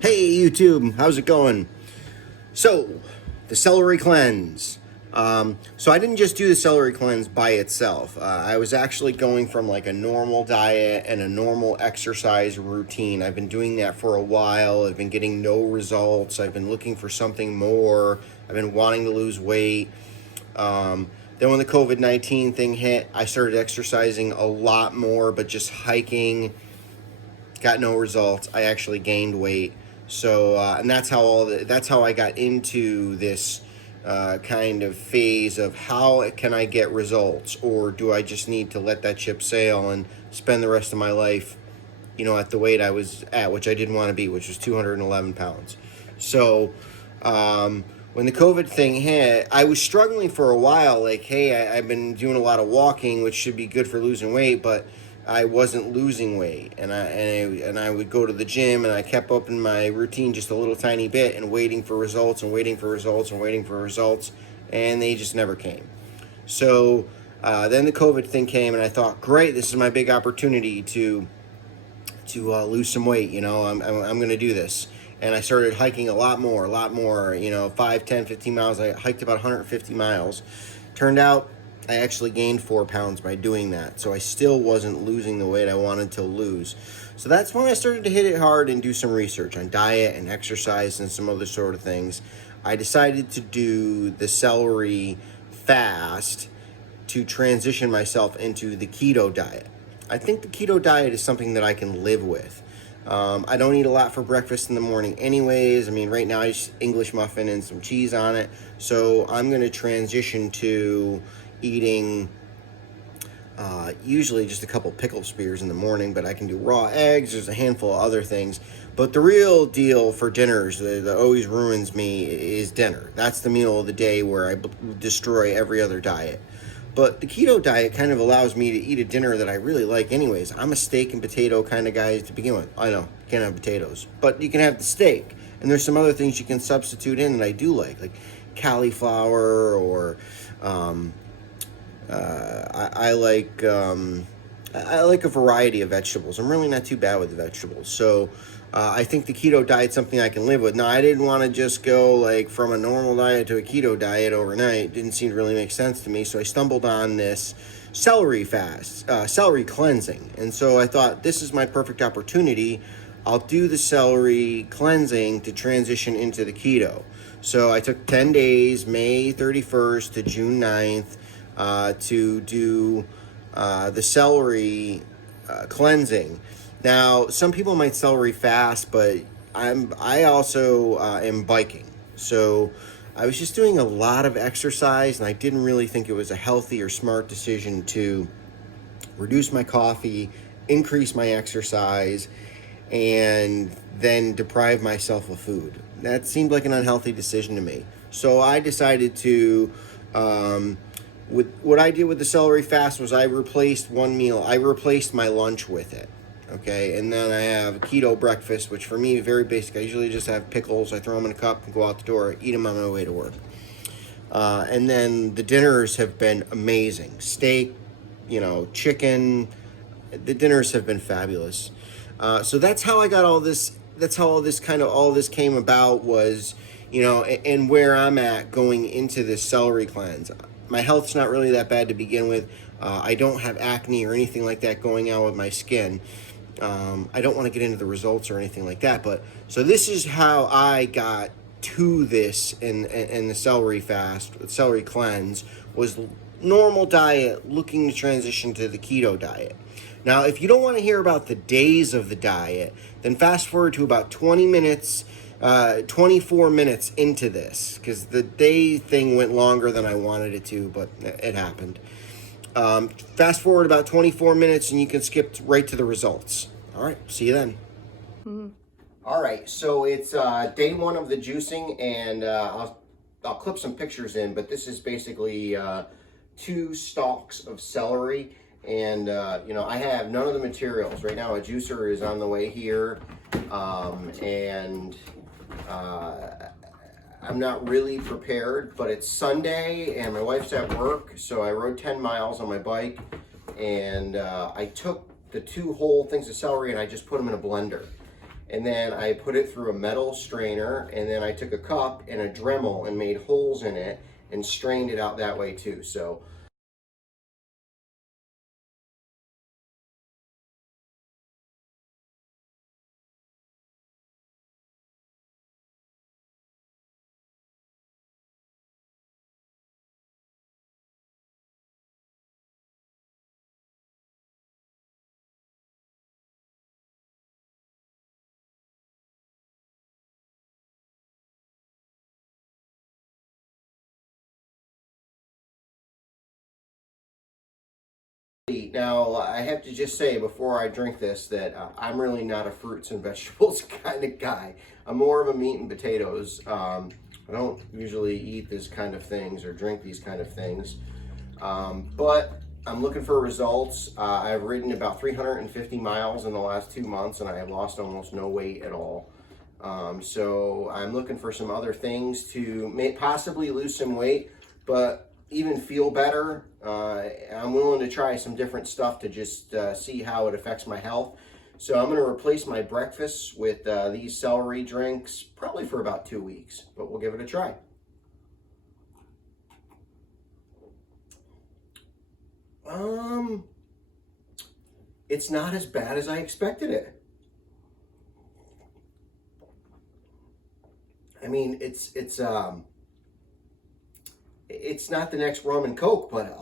Hey YouTube, how's it going? So, the Celery Cleanse. So I didn't just do the Celery Cleanse by itself. I was actually going from like a normal diet and a normal exercise routine. I've been doing that for a while. I've been getting no results. I've been looking for something more. I've been wanting to lose weight. Then when the COVID-19 thing hit, I started exercising a lot more, but just hiking, got no results. I actually gained weight. So, and that's how I got into this kind of phase of how can I get results, or do I just need to let that ship sail and spend the rest of my life, at the weight I was at, which I didn't want to be, which was 211 pounds. So, when the COVID thing hit, I was struggling for a while. Like, hey, I've been doing a lot of walking, which should be good for losing weight, but I wasn't losing weight, and I would go to the gym, and I kept up in my routine just a little tiny bit, and waiting for results, and waiting for results, and waiting for results, and they just never came. So then the COVID thing came, and I thought, great, this is my big opportunity to lose some weight. I'm going to do this. And I started hiking a lot more, 5, 10, 15 miles. I hiked about 150 miles. Turned out I actually gained 4 pounds by doing that. So I still wasn't losing the weight I wanted to lose. So that's when I started to hit it hard and do some research on diet and exercise and some other sort of things. I decided to do the celery fast to transition myself into the keto diet. I think the keto diet is something that I can live with. I don't eat a lot for breakfast in the morning anyways. I mean, right now I just English muffin and some cheese on it. So I'm going to transition to eating usually just a couple pickle spears in the morning, but I can do raw eggs. There's a handful of other things. But the real deal for dinners that always ruins me is dinner. That's the meal of the day where I destroy every other diet. But the keto diet kind of allows me to eat a dinner that I really like anyways. I'm a steak and potato kind of guy to begin with. I know, you can't have potatoes, but you can have the steak. And there's some other things you can substitute in that I do like cauliflower, or I like a variety of vegetables. I'm really not too bad with the vegetables. So I think the keto diet's something I can live with. Now, I didn't want to just go like from a normal diet to a keto diet overnight. It didn't seem to really make sense to me. So I stumbled on this celery cleansing. And so I thought, this is my perfect opportunity. I'll do the celery cleansing to transition into the keto. So I took 10 days, May 31st to June 9th, to do the celery cleansing. Now, some people might celery fast, but I also am biking. So I was just doing a lot of exercise, and I didn't really think it was a healthy or smart decision to reduce my coffee, increase my exercise, and then deprive myself of food. That seemed like an unhealthy decision to me. So I decided to, with what I did with the celery fast was I replaced one meal. I replaced my lunch with it. Okay, and then I have a keto breakfast, which for me, very basic. I usually just have pickles. I throw them in a cup and go out the door, eat them on my way to work. And then the dinners have been amazing. Steak, chicken. The dinners have been fabulous. So that's how I got all this. That's how all this came about, was, and where I'm at going into this celery cleanse. My health's not really that bad to begin with. I don't have acne or anything like that going on with my skin. I don't want to get into the results or anything like that, but so this is how I got to this in the celery cleanse, was normal diet looking to transition to the keto diet. Now, if you don't want to hear about the days of the diet, then fast forward to about 24 minutes into this, because the day thing went longer than I wanted it to, but it happened. Fast forward about 24 minutes and you can skip right to the results. All right, see you then. Mm-hmm. All right, so it's day one of the juicing, and I'll clip some pictures in, but this is basically 2 stalks of celery. And, I have none of the materials. Right now, a juicer is on the way here, and I'm not really prepared, but it's Sunday and my wife's at work, so I rode 10 miles on my bike, and I took the 2 whole things of celery and I just put them in a blender. and then I put it through a metal strainer, and then I took a cup and a Dremel and made holes in it and strained it out that way too. So now, I have to just say before I drink this that I'm really not a fruits and vegetables kind of guy. I'm more of a meat and potatoes. I don't usually eat this kind of things or drink these kind of things, but I'm looking for results. I've ridden about 350 miles in the last 2 months, and I have lost almost no weight at all. So I'm looking for some other things to possibly lose some weight, but even feel better. I'm willing to try some different stuff to just see how it affects my health. So I'm going to replace my breakfast with these celery drinks probably for about 2 weeks, but we'll give it a try. It's not as bad as I expected it. I mean, it's not the next rum and coke, but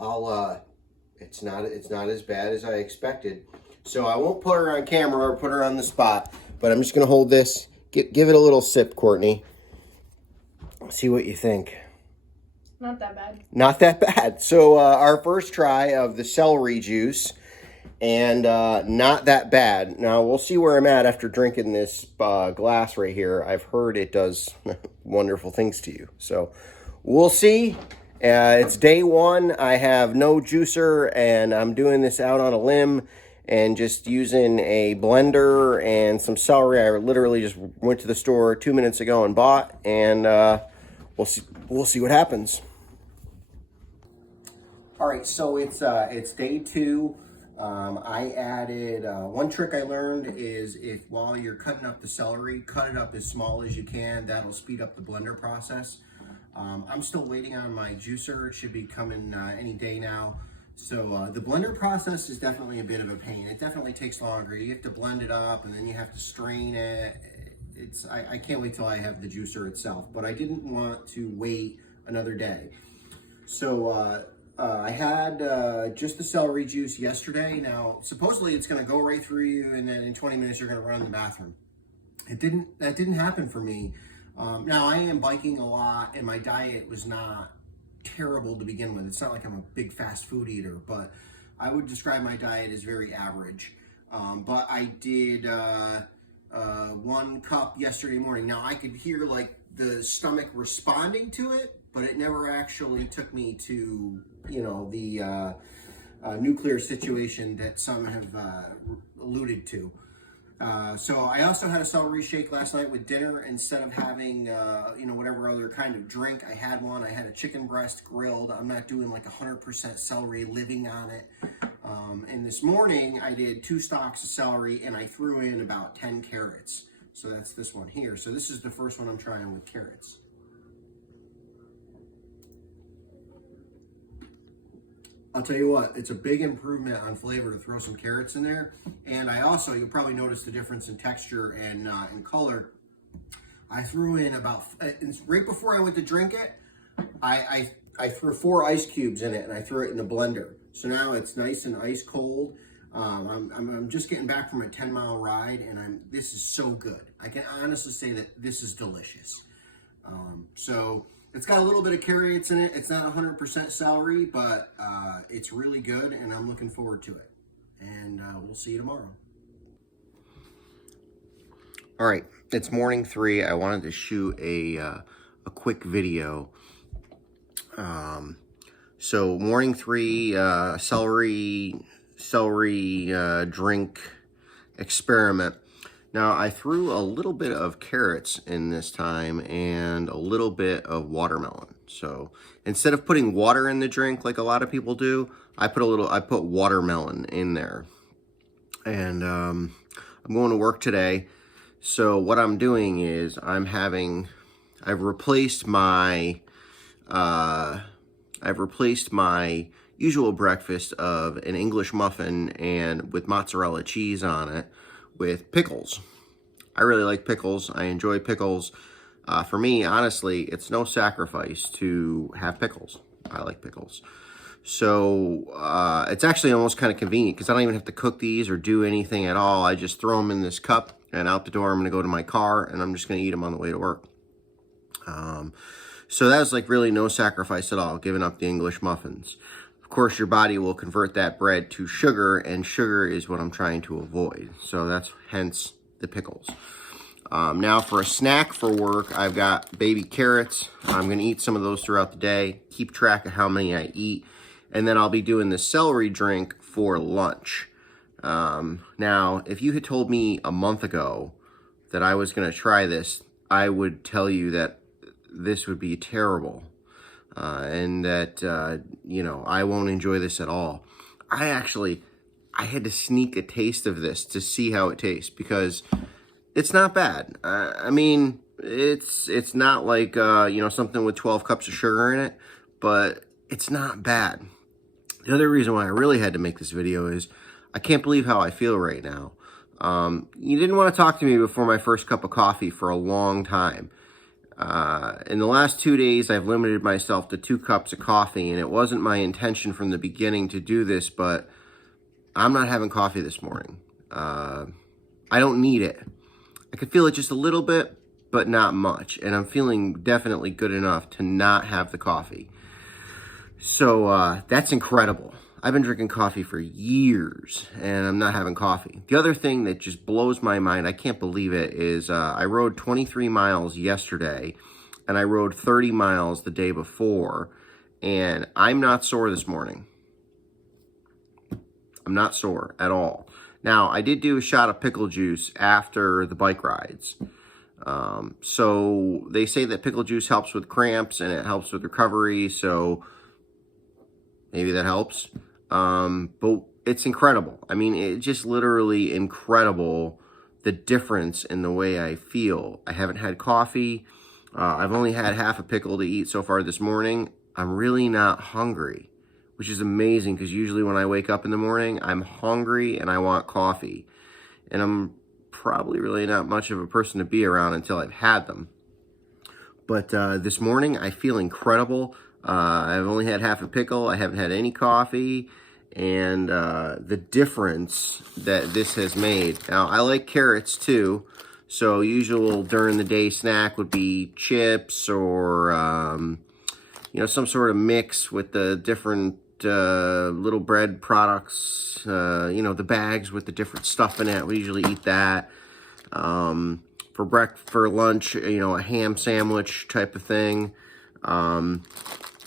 it's not as bad as I expected. So I won't put her on camera or put her on the spot, but I'm just gonna hold this, give it a little sip, Courtney. See what you think. Not that bad. Not that bad. So our first try of the celery juice, and not that bad. Now we'll see where I'm at after drinking this glass right here. I've heard it does wonderful things to you. So we'll see. It's day one. I have no juicer, and I'm doing this out on a limb and just using a blender and some celery. I literally just went to the store 2 minutes ago and bought, and we'll see what happens. All right, so it's day two. I added one trick I learned is if while you're cutting up the celery, cut it up as small as you can. That'll speed up the blender process. I'm still waiting on my juicer. It should be coming any day now. So the blender process is definitely a bit of a pain. It definitely takes longer. You have to blend it up, and then you have to strain it. I can't wait till I have the juicer itself, but I didn't want to wait another day. So I had just the celery juice yesterday. Now, supposedly it's going to go right through you, and then in 20 minutes you're going to run in the bathroom. That didn't happen for me. Now, I am biking a lot, and my diet was not terrible to begin with. It's not like I'm a big fast food eater, but I would describe my diet as very average. But I did 1 cup yesterday morning. Now, I could hear like the stomach responding to it, but it never actually took me to, the nuclear situation that some have alluded to. So I also had a celery shake last night with dinner. Instead of having, whatever other kind of drink, I had one. I had a chicken breast grilled. I'm not doing like 100% celery living on it. And this morning I did 2 stalks of celery, and I threw in about 10 carrots. So that's this one here. So this is the first one I'm trying with carrots. I'll tell you what, it's a big improvement on flavor to throw some carrots in there. And I also, you'll probably notice the difference in texture and in color. I threw in about, right before I went to drink it, I threw 4 ice cubes in it, and I threw it in the blender. So now it's nice and ice cold. I'm just getting back from a 10-mile ride, and this is so good. I can honestly say that this is delicious. So it's got a little bit of carrots in it. It's not 100% celery, but it's really good, and I'm looking forward to it. And we'll see you tomorrow. All right, it's morning 3. I wanted to shoot a quick video. So morning 3, celery drink experiment. Now, I threw a little bit of carrots in this time and a little bit of watermelon. So instead of putting water in the drink like a lot of people do, I put watermelon in there. And I'm going to work today. So what I'm doing is I've replaced my uh, usual breakfast of an English muffin and with mozzarella cheese on it with pickles. I really like pickles. I enjoy pickles. For me, honestly, it's no sacrifice to have pickles. I like pickles. So it's actually almost kind of convenient because I don't even have to cook these or do anything at all. I just throw them in this cup and out the door I'm going to go to my car and I'm just going to eat them on the way to work. So that was like really no sacrifice at all, giving up the English muffins. Of course, your body will convert that bread to sugar, and sugar is what I'm trying to avoid. So that's hence the pickles. Now for a snack for work, I've got baby carrots. I'm going to eat some of those throughout the day, keep track of how many I eat, and then I'll be doing the celery drink for lunch. Now, if you had told me a month ago that I was going to try this, I would tell you that this would be terrible and that, I won't enjoy this at all. I had to sneak a taste of this to see how it tastes because it's not bad. I mean, it's not like, something with 12 cups of sugar in it, but it's not bad. The other reason why I really had to make this video is I can't believe how I feel right now. You didn't want to talk to me before my first cup of coffee for a long time. In the last 2 days, I've limited myself to 2 cups of coffee, and it wasn't my intention from the beginning to do this, but I'm not having coffee this morning. I don't need it. I could feel it just a little bit, but not much, and I'm feeling definitely good enough to not have the coffee. So that's incredible. I've been drinking coffee for years, and I'm not having coffee. The other thing that just blows my mind, I can't believe it, is I rode 23 miles yesterday, and I rode 30 miles the day before, and I'm not sore this morning. I'm not sore at all. Now, I did do a shot of pickle juice after the bike rides. So they say that pickle juice helps with cramps, and it helps with recovery, so maybe that helps. But it's incredible. I mean, it's just literally incredible, the difference in the way I feel. I haven't had coffee. I've only had half a pickle to eat so far this morning. I'm really not hungry, which is amazing because usually when I wake up in the morning, I'm hungry and I want coffee. And I'm probably really not much of a person to be around until I've had them. But this morning, I feel incredible. I've only had half a pickle. I haven't had any coffee. And the difference that this has made. Now, I like carrots too. So usual during the day snack would be chips or, some sort of mix with the different little bread products. The bags with the different stuff in it. We usually eat that. For lunch, a ham sandwich type of thing.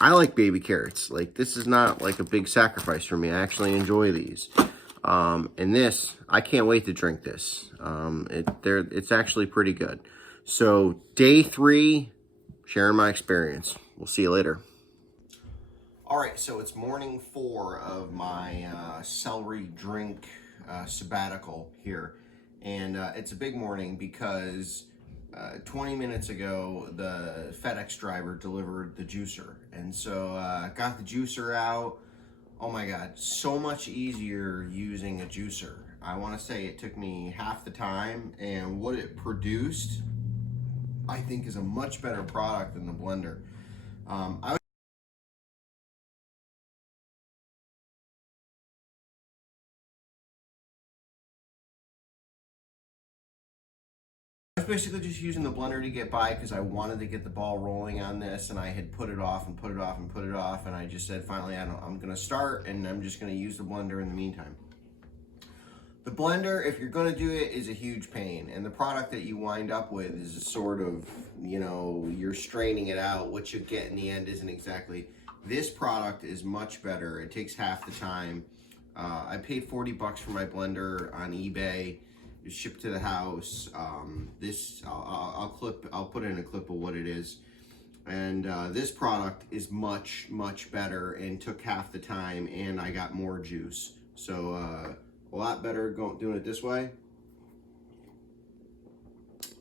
I like baby carrots. Like, this is not like a big sacrifice for me. I actually enjoy these. And this, I can't wait to drink this. It's actually pretty good. So day 3, sharing my experience. We'll see you later. All right, so it's morning 4 of my celery drink sabbatical here. And it's a big morning because 20 minutes ago, the FedEx driver delivered the juicer. And so got the juicer out. Oh my God, so much easier using a juicer. I want to say it took me half the time, and what it produced, I think, is a much better product than the blender. I was basically just using the blender to get by because I wanted to get the ball rolling on this, and I had put it off and put it off and put it off, and I just said, finally, I'm going to start, and I'm just going to use the blender in the meantime. The blender, if you're going to do it, is a huge pain, and the product that you wind up with is sort of, you're straining it out. What you get in the end isn't exactly. This product is much better. It takes half the time. I paid $40 for my blender on eBay. It's shipped to the house. I'll put in a clip of what it is. And this product is much, much better and took half the time, and I got more juice. So a lot better doing it this way.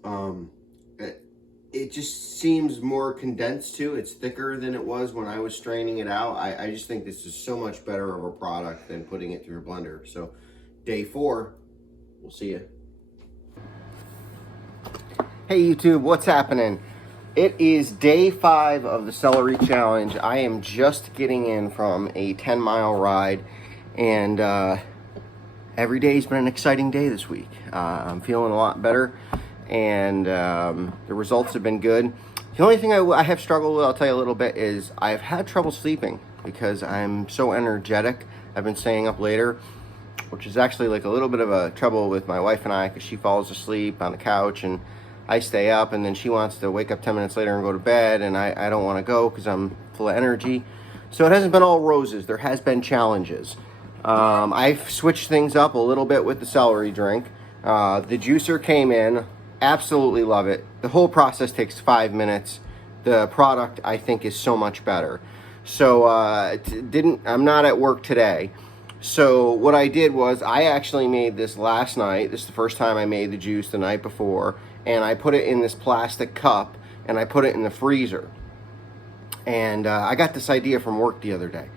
Um, it, it just seems more condensed too. It's thicker than it was when I was straining it out. I just think this is so much better of a product than putting it through a blender. So day 4, we'll see you. Hey YouTube, what's happening? It is day 5 of the Celery Challenge. I am just getting in from a 10-mile ride, and every day's been an exciting day this week. I'm feeling a lot better, and the results have been good. The only thing I have struggled with, I'll tell you a little bit, is I've had trouble sleeping because I'm so energetic. I've been staying up later, which is actually like a little bit of a trouble with my wife and I, because she falls asleep on the couch and I stay up, and then she wants to wake up 10 minutes later and go to bed, and I don't want to go because I'm full of energy. So it hasn't been all roses. There has been challenges. I've switched things up a little bit with the celery drink. The juicer came in. Absolutely love it. The whole process takes 5 minutes. The product, I think, is so much better. So I'm not at work today. So what I did was I actually made this last night. This is the first time I made the juice the night before. And I put it in this plastic cup, and I put it in the freezer. And I got this idea from work the other day.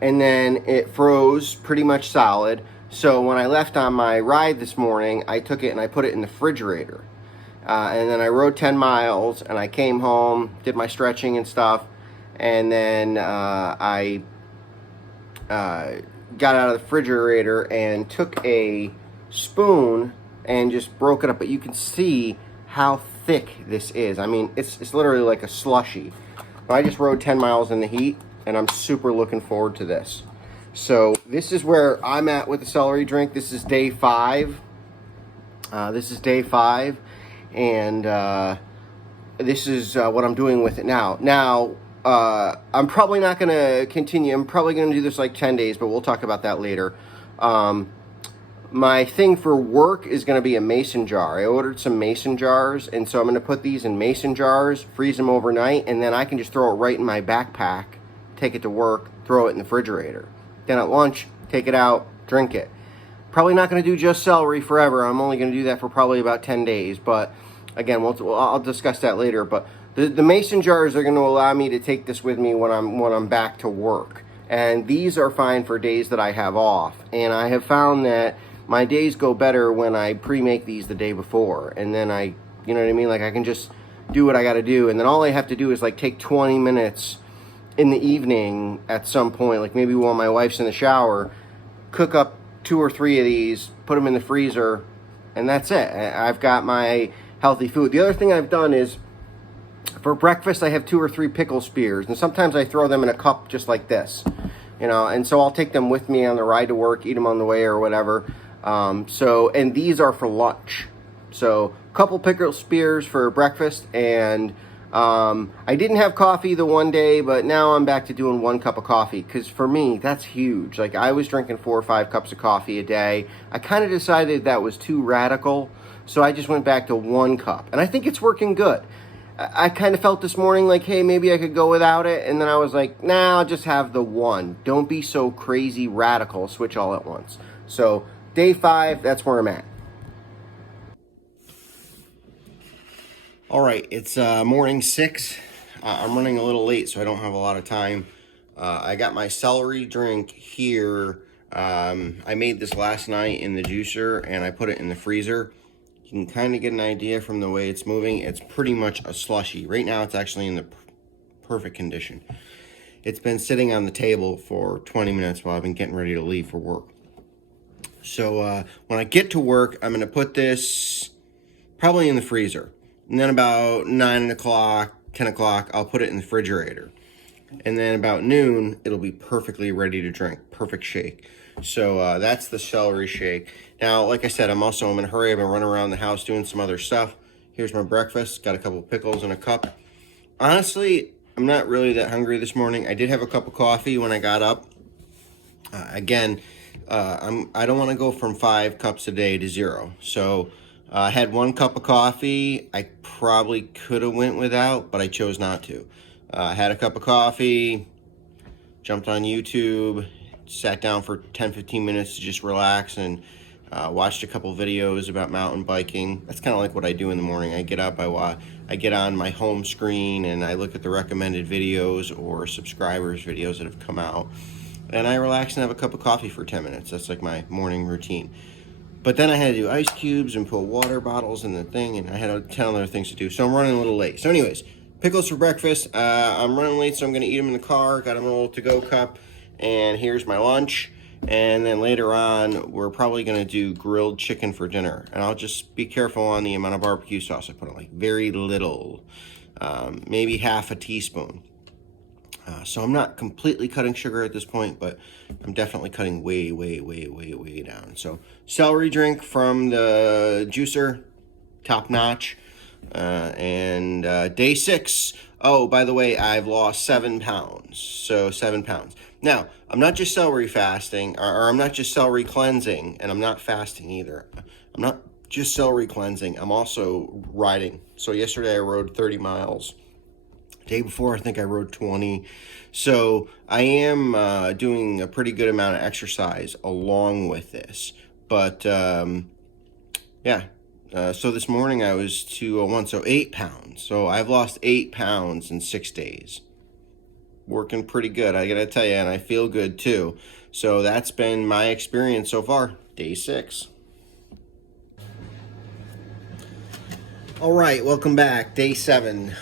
And then it froze pretty much solid. So when I left on my ride this morning, I took it and I put it in the refrigerator. And then I rode 10 miles, and I came home, did my stretching and stuff. And then I got out of the refrigerator and took a spoon and just broke it up. But you can see how thick this is. I mean, it's literally like a slushy. I just rode 10 miles in the heat, and I'm super looking forward to this. So this is where I'm at with the celery drink. This is day 5. And this is what I'm doing with it now. Now, I'm probably not going to continue. I'm probably going to do this like 10 days, but we'll talk about that later. My thing for work is going to be a mason jar. I ordered some mason jars, and so I'm going to put these in mason jars, freeze them overnight, and then I can just throw it right in my backpack, take it to work, throw it in the refrigerator. Then at lunch, take it out, drink it. Probably not going to do just celery forever. I'm only going to do that for probably about 10 days, but again, I'll discuss that later. But the mason jars are going to allow me to take this with me when I'm back to work. And these are fine for days that I have off. And I have found that my days go better when I pre-make these the day before. And then you know what I mean? Like I can just do what I got to do. And then all I have to do is like take 20 minutes in the evening at some point, like maybe while my wife's in the shower, cook up 2 or 3 of these, put them in the freezer, and that's it. I've got my healthy food. The other thing I've done is for breakfast, I have 2 or 3 pickle spears, and sometimes I throw them in a cup just like this, and so I'll take them with me on the ride to work, eat them on the way or whatever. And these are for lunch. So a couple pickle spears for breakfast, and I didn't have coffee the one day, but now I'm back to doing 1 cup of coffee, because for me, that's huge. Like I was drinking 4 or 5 cups of coffee a day. I kind of decided that was too radical, so I just went back to 1 cup, and I think it's working good. I kind of felt this morning like, hey, maybe I could go without it, and then I was like, nah, I'll just have the 1. Don't be so crazy radical, switch all at once. So day 5, that's where I'm at. All right, it's morning 6. I'm running a little late, so I don't have a lot of time. I got my celery drink here. I made this last night in the juicer, and I put it in the freezer. You can kind of get an idea from the way it's moving. It's pretty much a slushy. Right now, it's actually in the perfect condition. It's been sitting on the table for 20 minutes while I've been getting ready to leave for work. So when I get to work, I'm going to put this probably in the freezer. And then about 9 o'clock, 10 o'clock, I'll put it in the refrigerator. And then about noon, it'll be perfectly ready to drink. Perfect shake. So that's the celery shake. Now, like I said, I'm in a hurry. I've been running around the house doing some other stuff. Here's my breakfast. Got a couple of pickles in a cup. Honestly, I'm not really that hungry this morning. I did have a cup of coffee when I got up. I don't want to go from 5 cups a day to 0. So I had 1 cup of coffee. I probably could have went without, but I chose not to. I had a cup of coffee, jumped on YouTube, sat down for 10-15 minutes to just relax and Watched a couple videos about mountain biking. That's kind of like what I do in the morning. I get up, I get on my home screen and I look at the recommended videos or subscribers videos that have come out. And I relax and have a cup of coffee for 10 minutes. That's like my morning routine. But then I had to do ice cubes and put water bottles in the thing, and I had 10 other things to do. So I'm running a little late. So anyways, pickles for breakfast. I'm running late, so I'm going to eat them in the car. Got them in a little to-go cup. And here's my lunch. And then later on, we're probably going to do grilled chicken for dinner. And I'll just be careful on the amount of barbecue sauce I put on, like very little, maybe half a teaspoon. So I'm not completely cutting sugar at this point, but I'm definitely cutting way down. So celery drink from the juicer, top notch. And day 6. Oh, by the way, I've lost 7 pounds. So 7 pounds. Now, I'm not just celery fasting, or I'm not just celery cleansing, and I'm not fasting either. I'm not just celery cleansing. I'm also riding. So yesterday I rode 30 miles. Day before, I think I rode 20. So I am doing a pretty good amount of exercise along with this. But yeah, so this morning I was 201, so 8 pounds. So I've lost 8 pounds in 6 days. Working pretty good, I gotta tell you, and I feel good too. So that's been my experience so far, day 6. All right, welcome back, day 7.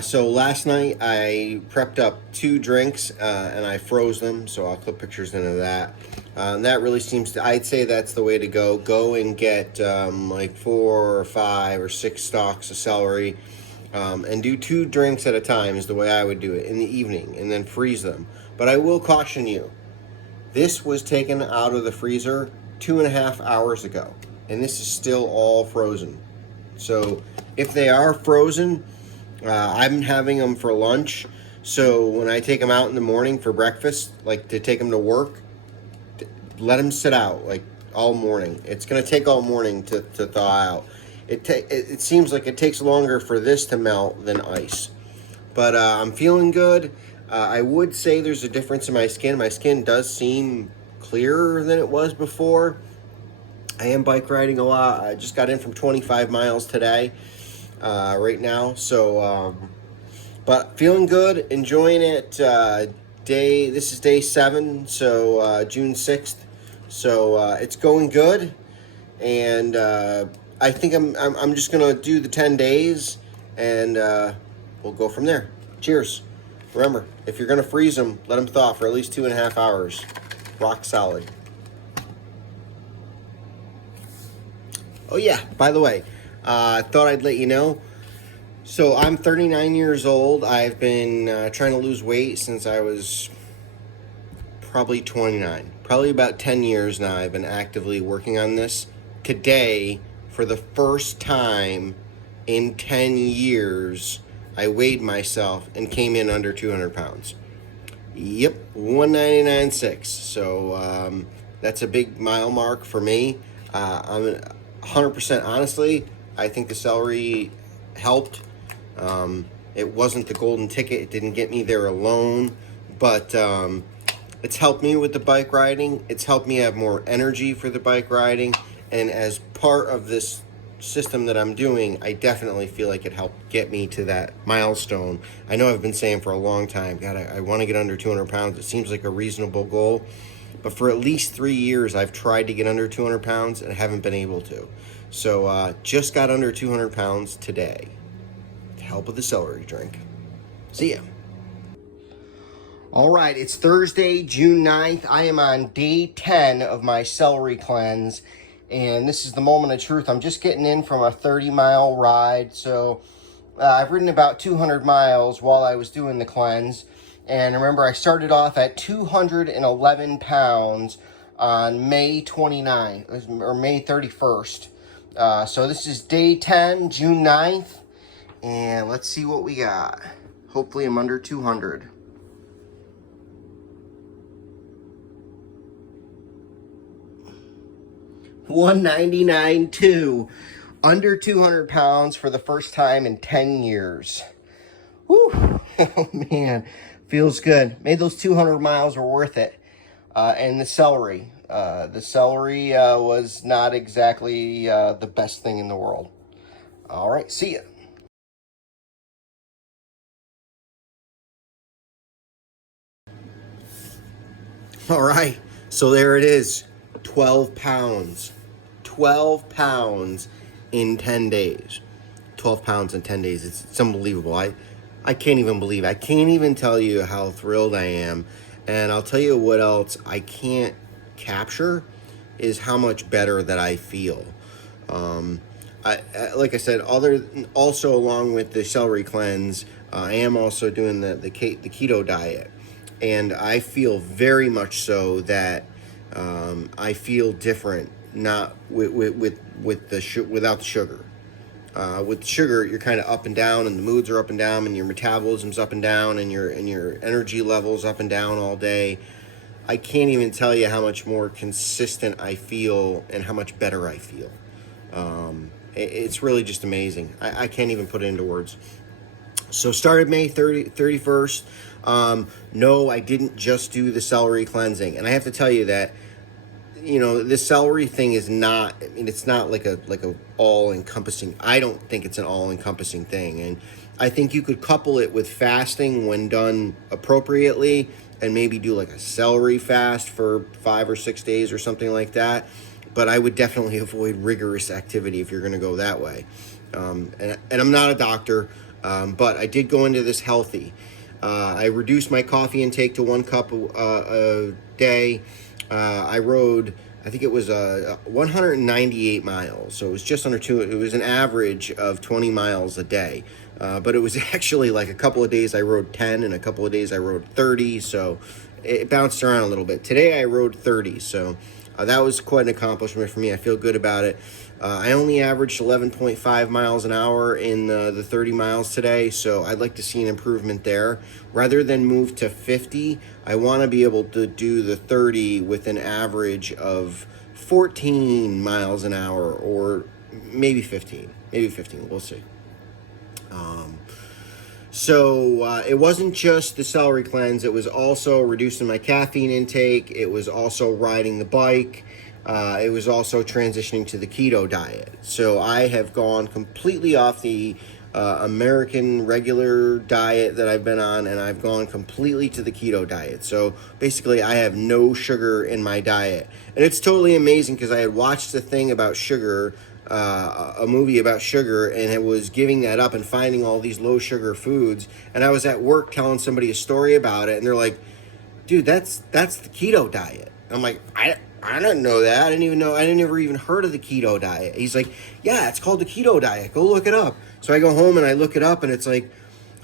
So last night I prepped up 2 drinks and I froze them, so I'll clip pictures into that. And that really seems to, I'd say that's the way to go. Go and get like 4 or 5 or 6 stalks of celery and do 2 drinks at a time is the way I would do it in the evening, and then freeze them. But I will caution you, this was taken out of the freezer 2.5 hours ago, and this is still all frozen. So if they are frozen, I'm having them for lunch. So when I take them out in the morning for breakfast, like to take them to work, let them sit out like all morning. It's going to take all morning to thaw out. It seems like it takes longer for this to melt than ice. But I'm feeling good. I would say there's a difference in my skin. My skin does seem clearer than it was before. I am bike riding a lot. I just got in from 25 miles today, right now. So, but feeling good, enjoying it. This is day 7, so June 6th. So it's going good, and I think I'm just gonna do the 10 days, and we'll go from there. Cheers. Remember, if you're gonna freeze them, let them thaw for at least 2.5 hours. Rock solid. Oh yeah, by the way, I thought I'd let you know. So I'm 39 years old. I've been trying to lose weight since I was probably 29. Probably about 10 years now I've been actively working on this. Today, for the first time in 10 years, I weighed myself and came in under 200 pounds. Yep, 199.6. So that's a big mile mark for me. I'm 100% honestly, I think the celery helped. It wasn't the golden ticket. It didn't get me there alone, but it's helped me with the bike riding. It's helped me have more energy for the bike riding. And as part of this system that I'm doing, I definitely feel like it helped get me to that milestone. I know I've been saying for a long time, God, I want to get under 200 pounds. It seems like a reasonable goal. But for at least 3 years, I've tried to get under 200 pounds and haven't been able to. So just got under 200 pounds today. With the help of the celery drink. See ya. All right, it's Thursday, June 9th. I am on day 10 of my celery cleanse. And this is the moment of truth. I'm just getting in from a 30-mile ride. So I've ridden about 200 miles while I was doing the cleanse. And remember, I started off at 211 pounds on May 29th, or May 31st. So this is day 10, June 9th. And let's see what we got. Hopefully I'm under 200. $199.2. Under 200 pounds for the first time in 10 years. Whew. Oh, man. Feels good. Made those 200 miles were worth it. And the celery. The celery was not exactly the best thing in the world. All right, see ya. All right, so there it is, 12 pounds. 12 pounds in 10 days. 12 pounds in 10 days. It's unbelievable. I can't even believe it. I can't even tell you how thrilled I am. And I'll tell you what else I can't capture is how much better that I feel. Like I said, also along with the celery cleanse, I am also doing the keto diet, and I feel very much so that I feel different, not with without the sugar. With sugar, you're kind of up and down, and the moods are up and down, and your metabolism's up and down, and your energy levels up and down all day. I can't even tell you how much more consistent I feel and how much better I feel. It's really just amazing. I can't even put it into words. So started May 31st. No, I didn't just do the celery cleansing. And I have to tell you that, this celery thing is not, it's not like a all-encompassing, I don't think it's an all-encompassing thing. And I think you could couple it with fasting when done appropriately, and maybe do like a celery fast for 5 or 6 days or something like that. But I would definitely avoid rigorous activity if you're going to go that way. And I'm not a doctor, but I did go into this healthy. I reduced my coffee intake to 1 cup a day. I rode, I think it was 198 miles. So it was just under 2. It was an average of 20 miles a day. But it was actually like a couple of days I rode 10, and a couple of days I rode 30. So it bounced around a little bit. Today I rode 30. So that was quite an accomplishment for me. I feel good about it. I only averaged 11.5 miles an hour in the 30 miles today, so I'd like to see an improvement there. Rather than move to 50, I want to be able to do the 30 with an average of 14 miles an hour, or maybe 15. Maybe 15, we'll see. So it wasn't just the celery cleanse. It was also reducing my caffeine intake. It was also riding the bike. It was also transitioning to the keto diet. So I have gone completely off the American regular diet that I've been on, and I've gone completely to the keto diet. So basically I have no sugar in my diet. And it's totally amazing because I had watched a thing about sugar, a movie about sugar, and it was giving that up and finding all these low sugar foods. And I was at work telling somebody a story about it, and they're like, dude, that's the keto diet. I'm like, I didn't know that. I didn't ever even heard of the keto diet. He's like, yeah, it's called the keto diet. Go look it up. So I go home and I look it up, and it's like,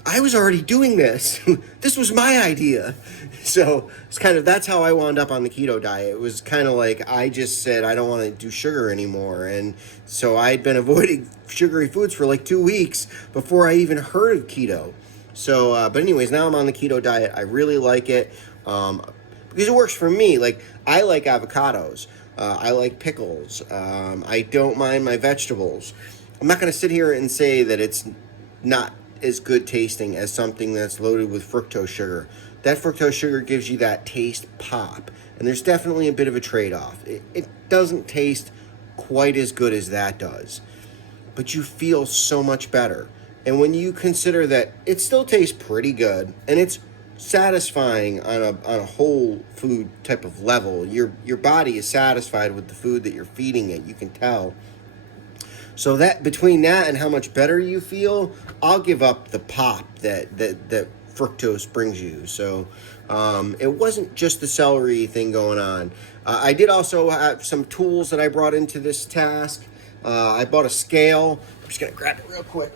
I was already doing this. This was my idea. So that's how I wound up on the keto diet. It was kind of like, I just said, I don't want to do sugar anymore. And so I'd been avoiding sugary foods for like 2 weeks before I even heard of keto. So, but anyways, now I'm on the keto diet. I really like it. Because it works for me. Like, I like avocados. I like pickles. I don't mind my vegetables. I'm not going to sit here and say that it's not as good tasting as something that's loaded with fructose sugar. That fructose sugar gives you that taste pop. And there's definitely a bit of a trade-off. It doesn't taste quite as good as that does. But you feel so much better. And when you consider that it still tastes pretty good, and it's satisfying on a whole food type of level. Your body is satisfied with the food that you're feeding it. You can tell. So that between that and how much better you feel, I'll give up the pop that fructose brings you. So it wasn't just the celery thing going on. I did also have some tools that I brought into this task. I bought a scale. I'm just gonna grab it real quick.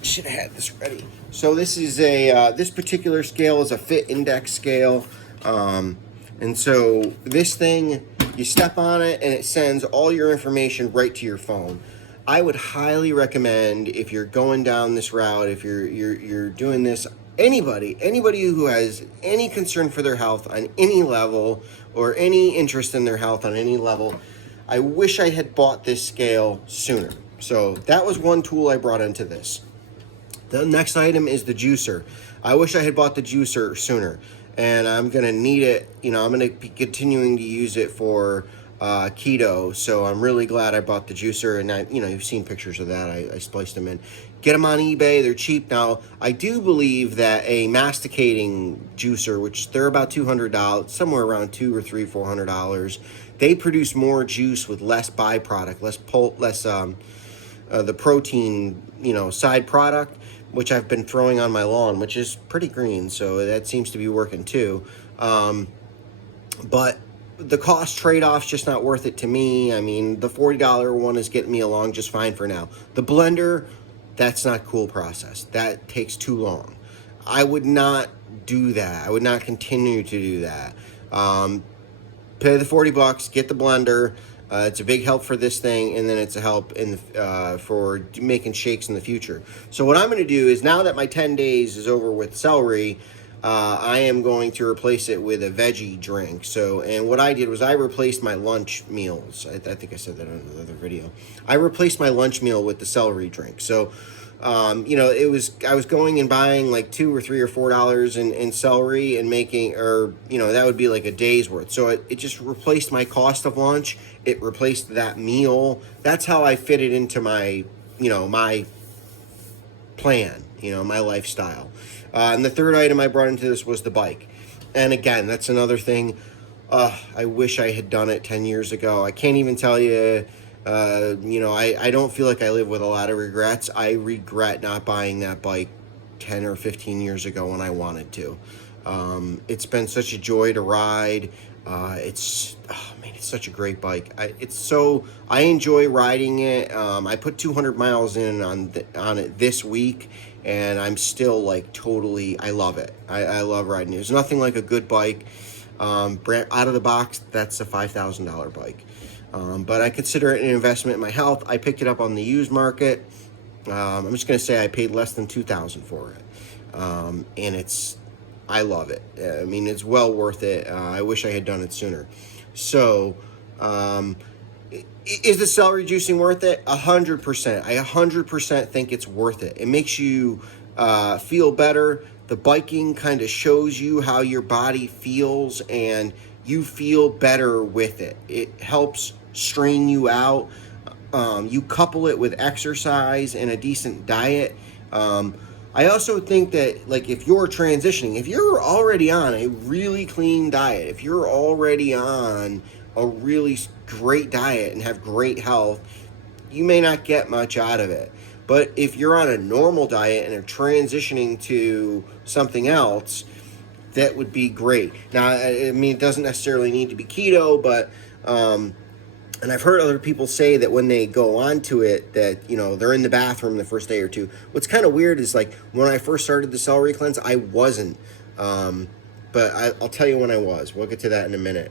Should have had this ready. So this is this particular scale is a Fit Index scale, and so this thing, you step on it and it sends all your information right to your phone. I would highly recommend, if you're going down this route, if you're doing this, anybody who has any concern for their health on any level, or any interest in their health on any level, I wish I had bought this scale sooner. So that was one tool I brought into this. The next item is the juicer. I wish I had bought the juicer sooner, and I'm gonna need it. I'm gonna be continuing to use it for keto. So I'm really glad I bought the juicer, and you've seen pictures of that. I spliced them in. Get them on eBay. They're cheap now. I do believe that a masticating juicer, which they're about $200, somewhere around $400. They produce more juice with less byproduct, less the protein, side product, which I've been throwing on my lawn, which is pretty green. So that seems to be working too. But the cost trade-off's just not worth it to me. I mean, the $40 one is getting me along just fine for now. The blender, that's not cool process. That takes too long. I would not do that. I would not continue to do that. Pay the $40, get the blender. It's a big help for this thing, and then it's a help for making shakes in the future. So what I'm going to do is, now that my 10 days is over with celery, I am going to replace it with a veggie drink. And what I did was I replaced my lunch meals. I think I said that in another video. I replaced my lunch meal with the celery drink. So, I was going and buying like $2 or $3 or $4 in celery and making, that would be like a day's worth. So it just replaced my cost of lunch. It replaced that meal. That's how I fit it into my plan, my lifestyle. And the third item I brought into this was the bike. And again, that's another thing. I wish I had done it 10 years ago. I can't even tell you, I don't feel like I live with a lot of regrets. I regret not buying that bike 10 or 15 years ago when I wanted to. It's been such a joy to ride. It's such a great bike. I enjoy riding it. I put 200 miles in on it this week, and I'm still like totally, I love it. I love riding it. There's nothing like a good bike. Out of the box, that's a $5,000 bike. But I consider it an investment in my health. I picked it up on the used market. I'm just going to say I paid less than $2,000 for it. And I love it. I mean, it's well worth it. I wish I had done it sooner. So, is the celery juicing worth it? 100%. I 100% think it's worth it. It makes you feel better. The biking kind of shows you how your body feels, and you feel better with it. It helps strain you out. You couple it with exercise and a decent diet. I also think that, like, if you're transitioning, if you're already on a really clean diet, if you're already on a really great diet and have great health, you may not get much out of it. But if you're on a normal diet and are transitioning to something else, that would be great. Now, I mean, it doesn't necessarily need to be keto, but and I've heard other people say that when they go onto it, that, they're in the bathroom the first day or two. What's kind of weird is, like, when I first started the Celery Cleanse, I wasn't. But I'll tell you when I was. We'll get to that in a minute.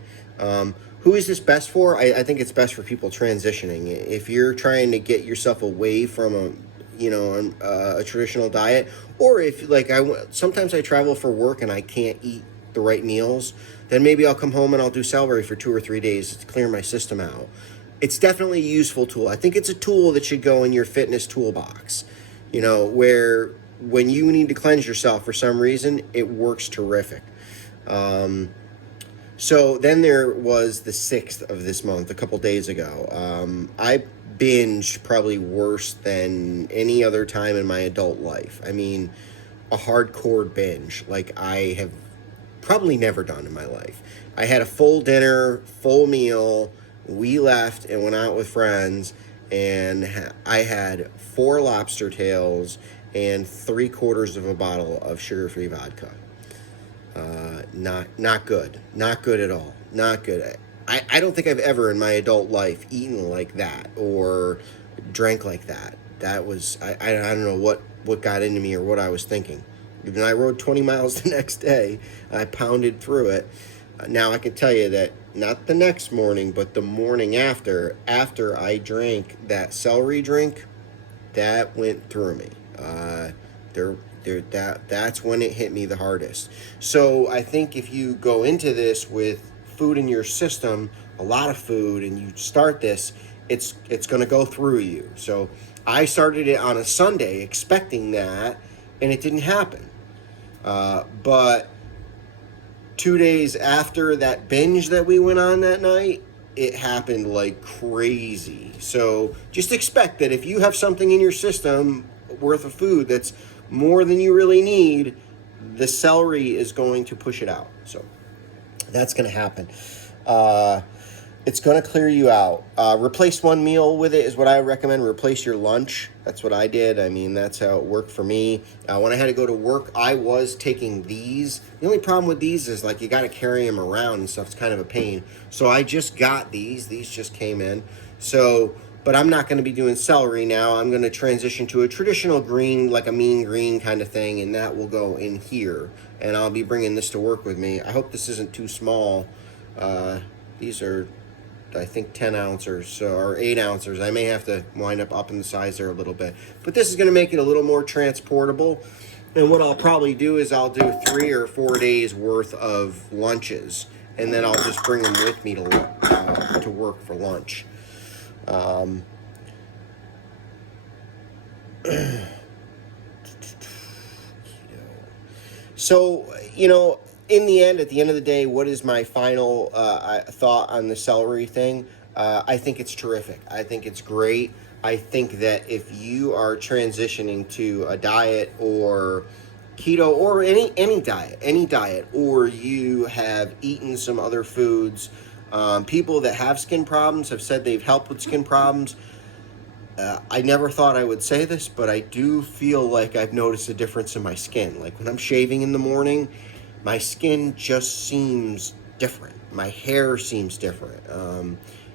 Who is this best for? I think it's best for people transitioning. If you're trying to get yourself away from a traditional diet, or if, like, sometimes I travel for work and I can't eat the right meals, then maybe I'll come home and I'll do celery for 2 or 3 days to clear my system out. It's definitely a useful tool. I think it's a tool that should go in your fitness toolbox, where when you need to cleanse yourself for some reason, it works terrific. So then there was the 6th of this month, a couple days ago. I binged probably worse than any other time in my adult life. I mean, a hardcore binge like I have probably never done in my life. I had a full dinner, full meal. We left and went out with friends, and I had 4 lobster tails and 3/4 of a bottle of sugar-free vodka. Not good. Not good at all. Not good. I don't think I've ever in my adult life eaten like that or drank like that. That was, I don't know what got into me or what I was thinking. And I rode 20 miles the next day. I pounded through it. Now I can tell you that not the next morning, but the morning after I drank that celery drink, that went through me. That's when it hit me the hardest. So I think if you go into this with food in your system, a lot of food, and you start this, it's going to go through you. So I started it on a Sunday expecting that, and it didn't happen. But 2 days after that binge that we went on that night, it happened like crazy. So just expect that if you have something in your system worth of food that's more than you really need, the celery is going to push it out. So that's going to happen. It's going to clear you out. Replace one meal with it is what I recommend. Replace your lunch. That's what I did. I mean, that's how it worked for me. When I had to go to work, I was taking these. The only problem with these is, like, you got to carry them around and stuff. It's kind of a pain. So I just got these. These just came in. So, but I'm not going to be doing celery now. I'm going to transition to a traditional green, like a mean green kind of thing, and that will go in here. And I'll be bringing this to work with me. I hope this isn't too small. These are, I think, 10 ounces or 8 ounces. I may have to wind up upping the size there a little bit. But this is going to make it a little more transportable. And what I'll probably do is I'll do 3 or 4 days worth of lunches. And then I'll just bring them with me to work for lunch. So, in the end, at the end of the day, what is my final thought on the celery thing? I think it's terrific. I think it's great. I think that if you are transitioning to a diet or keto or any diet, or you have eaten some other foods, people that have skin problems have said they've helped with skin problems. I never thought I would say this, but I do feel like I've noticed a difference in my skin. Like when I'm shaving in the morning, my skin just seems different. My hair seems different.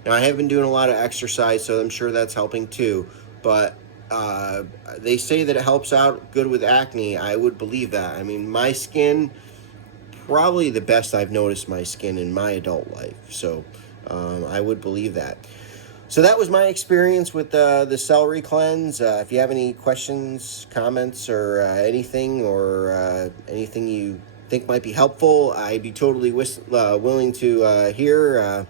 Now, I have been doing a lot of exercise, so I'm sure that's helping too. But they say that it helps out good with acne. I would believe that. I mean, my skin, probably the best I've noticed my skin in my adult life. So I would believe that. So that was my experience with the Celery Cleanse. If you have any questions, comments, or anything you think might be helpful, I'd be totally willing to hear.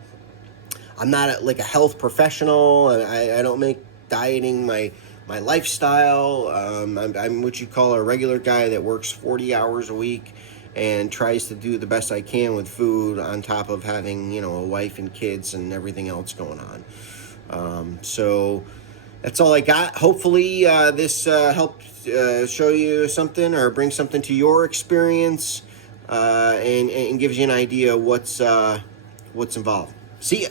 I'm not like a health professional. I don't make dieting my lifestyle. I'm what you call a regular guy that works 40 hours a week and tries to do the best I can with food on top of having, a wife and kids and everything else going on. So that's all I got. Hopefully this helped show you something or bring something to your experience and gives you an idea what's involved. See ya.